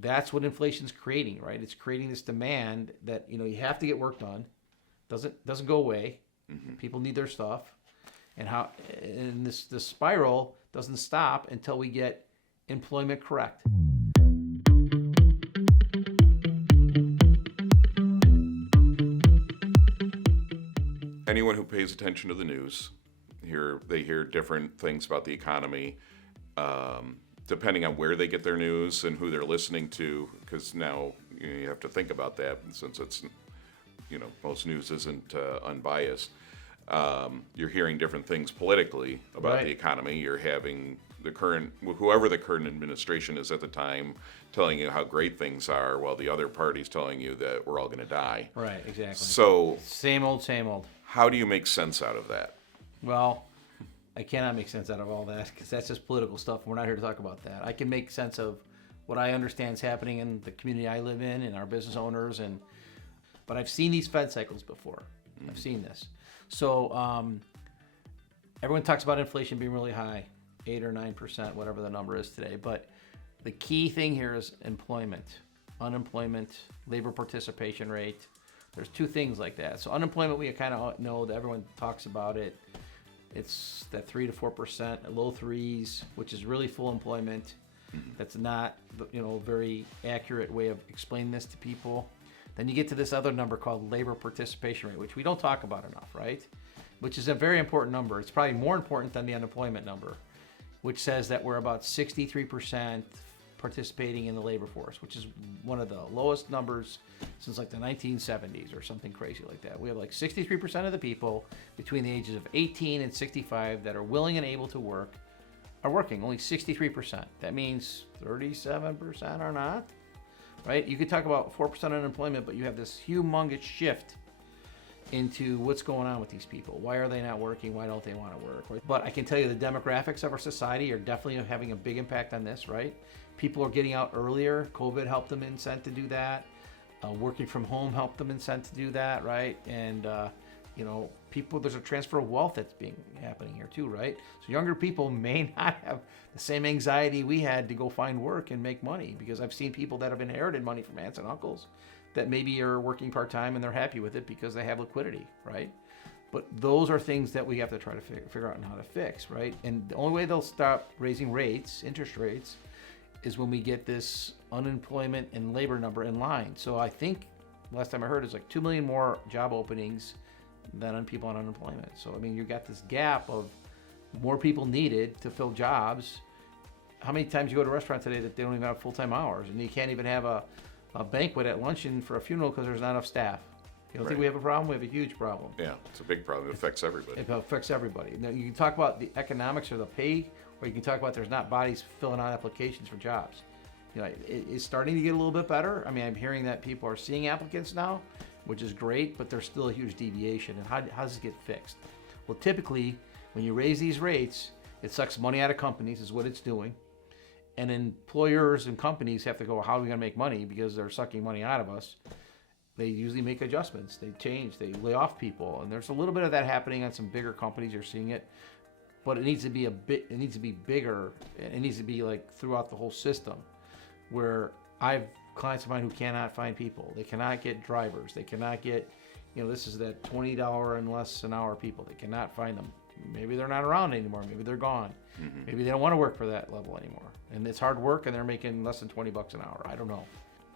that's what inflation's creating, right? It's creating this demand that, you have to get work done. Doesn't go away. People need their stuff. And this spiral doesn't stop until we get employment correct. Anyone who pays attention to the news, they hear different things about the economy, depending on where they get their news and who they're listening to, because now you have to think about that since it's, most news isn't unbiased. You're hearing different things politically about Right. the economy. You're having whoever the current administration is at the time, telling you how great things are, while the other party's telling you that we're all going to die. Right, exactly. So, Same old, same old. how do you make sense out of that? Well, I cannot make sense out of all that because that's just political stuff. We're not here to talk about that. I can make sense of what I understand is happening in the community I live in and our business owners. But I've seen these Fed cycles before. I've seen this. So everyone talks about inflation being really high, 8 or 9%, whatever the number is today. But the key thing here is employment, unemployment, labor participation rate. There's two things like that. So unemployment, we kind of know that everyone talks about it. It's that 3 to 4%, low threes, which is really full employment. That's not, a very accurate way of explaining this to people. Then you get to this other number called labor participation rate, which we don't talk about enough, right? Which is a very important number. It's probably more important than the unemployment number, which says that we're about 63% participating in the labor force, which is one of the lowest numbers since like the 1970s or something crazy like that. We have like 63% of the people between the ages of 18 and 65 that are willing and able to work are working, only 63%. That means 37% are not, right? You could talk about 4% unemployment, but you have this humongous shift into what's going on with these people. Why are they not working? Why don't they want to work? But I can tell you the demographics of our society are definitely having a big impact on this, right? People are getting out earlier. COVID helped them incent to do that. Working from home helped them incent to do that, right? And, people, there's a transfer of wealth that's happening here too, right? So younger people may not have the same anxiety we had to go find work and make money, because I've seen people that have inherited money from aunts and uncles that maybe are working part-time and they're happy with it because they have liquidity, right? But those are things that we have to try to figure out how to fix, right? And the only way they'll stop raising rates, interest rates, is when we get this unemployment and labor number in line. So I think last time I heard it's like 2 million more job openings than on people on unemployment. So, you got this gap of more people needed to fill jobs. How many times you go to a restaurant today that they don't even have full-time hours, and you can't even have a banquet at luncheon for a funeral because there's not enough staff? You don't think we have a problem? We have a huge problem. Yeah, it's a big problem. It affects everybody. It affects everybody. Now, you can talk about the economics or the pay, or you can talk about there's not bodies filling out applications for jobs. It's starting to get a little bit better. I'm hearing that people are seeing applicants now, which is great, but there's still a huge deviation. And how does it get fixed? Well, typically, when you raise these rates, it sucks money out of companies, is what it's doing. And employers and companies have to go, how are we going to make money? Because they're sucking money out of us. They usually make adjustments. They change. They lay off people. And there's a little bit of that happening on some bigger companies. You're seeing it. But it needs to be it needs to be bigger. It needs to be like throughout the whole system, where I've clients of mine who cannot find people. They cannot get drivers. They cannot get, this is that $20 and less an hour people. They cannot find them. Maybe they're not around anymore. Maybe they're gone. Maybe they don't want to work for that level anymore. And it's hard work and they're making less than $20 an hour. I don't know.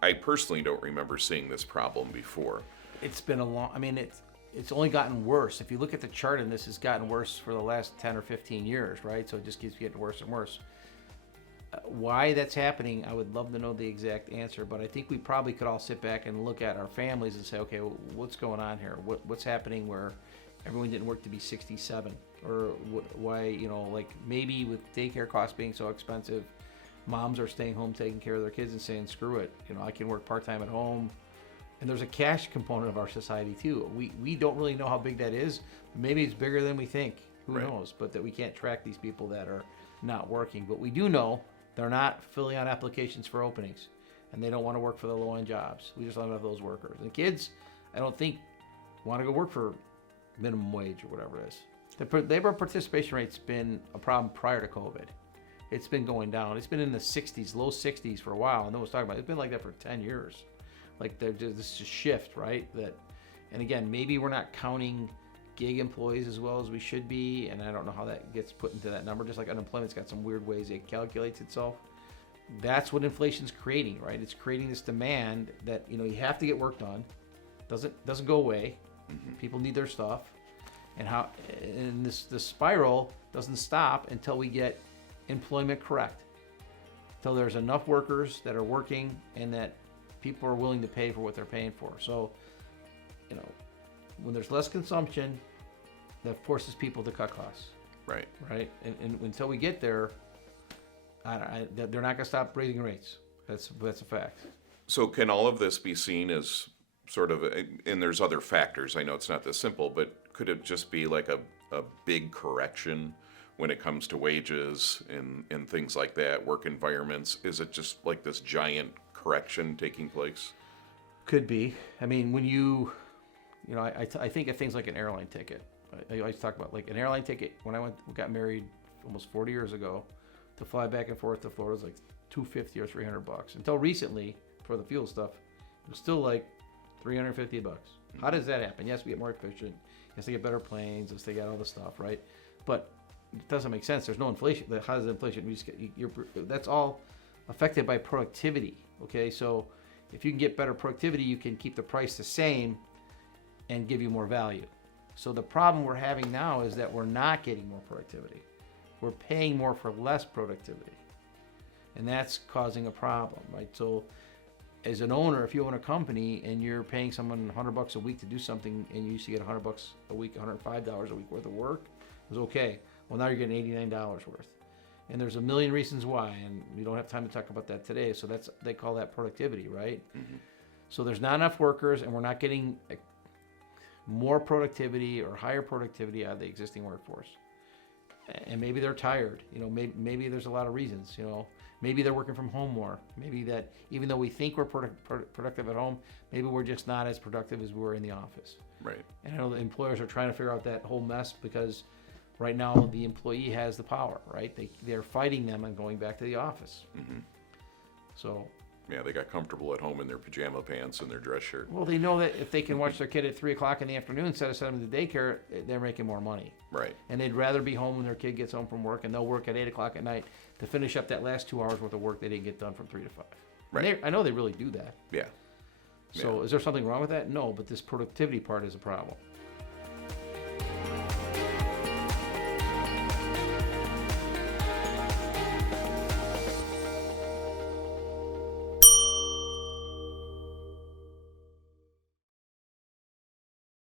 I personally don't remember seeing this problem before. It's been it's only gotten worse. If you look at the chart, and this has gotten worse for the last 10 or 15 years, right? So it just keeps getting worse and worse. Why that's happening, I would love to know the exact answer, but I think we probably could all sit back and look at our families and say, okay, what's going on here? What's happening where everyone didn't work to be 67? Or why, like maybe with daycare costs being so expensive, moms are staying home taking care of their kids and saying, screw it, I can work part-time at home. And there's a cash component of our society too. We don't really know how big that is. Maybe it's bigger than we think. Who knows? But that we can't track these people that are not working. But we do know they're not filling out applications for openings, and they don't want to work for the low-end jobs. We just don't have those workers. And kids, I don't think, want to go work for minimum wage or whatever it is. The labor participation rate's been a problem prior to COVID. it's been going down. It's been in the 60s, low 60s for a while. And no one's talking about it. It's been like that for 10 years. Like this is a shift, right? And again, maybe we're not counting gig employees as well as we should be. And I don't know how that gets put into that number. Just like unemployment's got some weird ways it calculates itself. That's what inflation's creating, right? It's creating this demand that, you have to get work done. Doesn't go away. People need their stuff. And this spiral doesn't stop until we get employment correct. Until there's enough workers that are working and that people are willing to pay for what they're paying for. So, when there's less consumption, that forces people to cut costs. Right. Right? And until we get there, they're not going to stop raising rates. That's a fact. So can all of this be seen as sort of, and there's other factors, I know it's not this simple, but could it just be like a big correction when it comes to wages and things like that, work environments? Is it just like this giant correction taking place? Could be. I mean, when I think of things like an airline ticket. I always talk about like an airline ticket. When I got married almost 40 years ago, to fly back and forth to Florida was like $250 or $300. Until recently, for the fuel stuff, it was still like $350. How does that happen? Yes, we get more efficient. Yes, they get better planes. Yes, they got all the stuff, right? But it doesn't make sense. There's no inflation. How does inflation? That's all affected by productivity. Okay, so if you can get better productivity, you can keep the price the same and give you more value. So the problem we're having now is that we're not getting more productivity. We're paying more for less productivity. And that's causing a problem, right? So as an owner, if you own a company and you're paying someone $100 a week to do something and you used to get $100 a week, $105 a week worth of work, it was okay. Well, now you're getting $89 worth. And there's a million reasons why, and we don't have time to talk about that today. So they call that productivity, right? Mm-hmm. So there's not enough workers and we're not getting more productivity or higher productivity out of the existing workforce. And maybe they're tired, maybe there's a lot of reasons, maybe they're working from home more. Maybe that even though we think we're productive at home, maybe we're just not as productive as we were in the office. Right. And I know the employers are trying to figure out that whole mess because right now the employee has the power, right? They're fighting them on going back to the office. Mm-hmm. So. Yeah, they got comfortable at home in their pajama pants and their dress shirt. Well, they know that if they can watch their kid at 3 o'clock in the afternoon instead of sending them to daycare, they're making more money. Right. And they'd rather be home when their kid gets home from work, and they'll work at 8 o'clock at night to finish up that last 2 hours worth of work they didn't get done from 3 to 5. Right. I know they really do that. Yeah. So is there something wrong with that? No, but this productivity part is a problem.